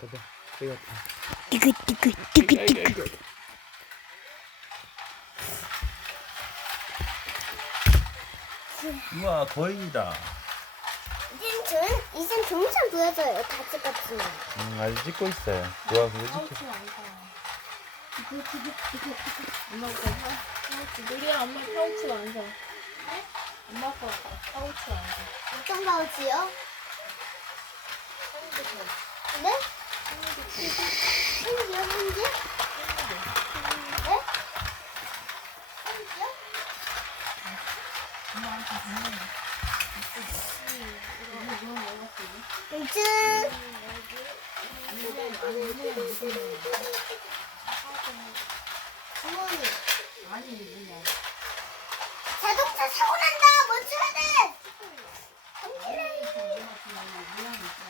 봐봐, 뜨겁다. 우와, 거인이다. 이젠 동상 보여줘요. 같이 같이. 아직 찍고 있어요. 우와, 그거 찍고. 엄마 거 우리야 엄마 파우치 완성. 엄마 거 파우치 완성. 어떤 파우치요? 네? 핸디요? 핸디? 네? 핸디요? 자동차 사고 난다. 멈춰야 돼.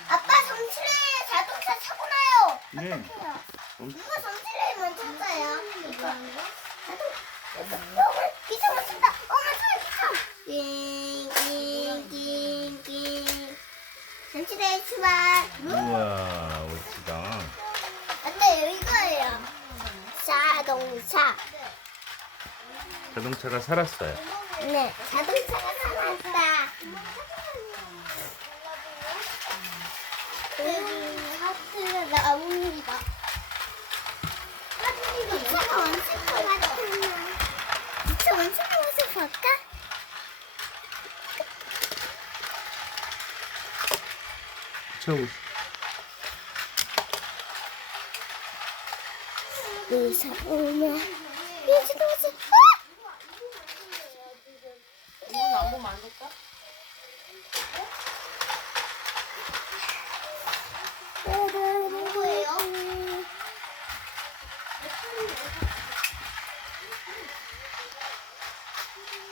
아빠 성실해. 자동차 사고 나요. 네. 누가 성실해만 찾아요. 기차 왔습니다. 띵띵띵띵. 전치대 출발. 우와, 멋지다. 어때요? 이거예요. 자동차. 자동차가 살았어요. 네, 자동차가 살았다. 여기 하트가 나옵니다. 기차가 원칠 것 같아. 기차 원칠 것 같아. 볼까? 저기. 의사 오면 미치도지. 이건 안 보면 안 될까? 누구예요?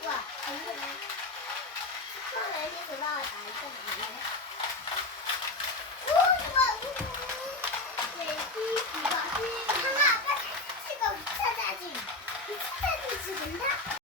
와, 슈퍼맨이 돌아왔다. 이거 뭐예요?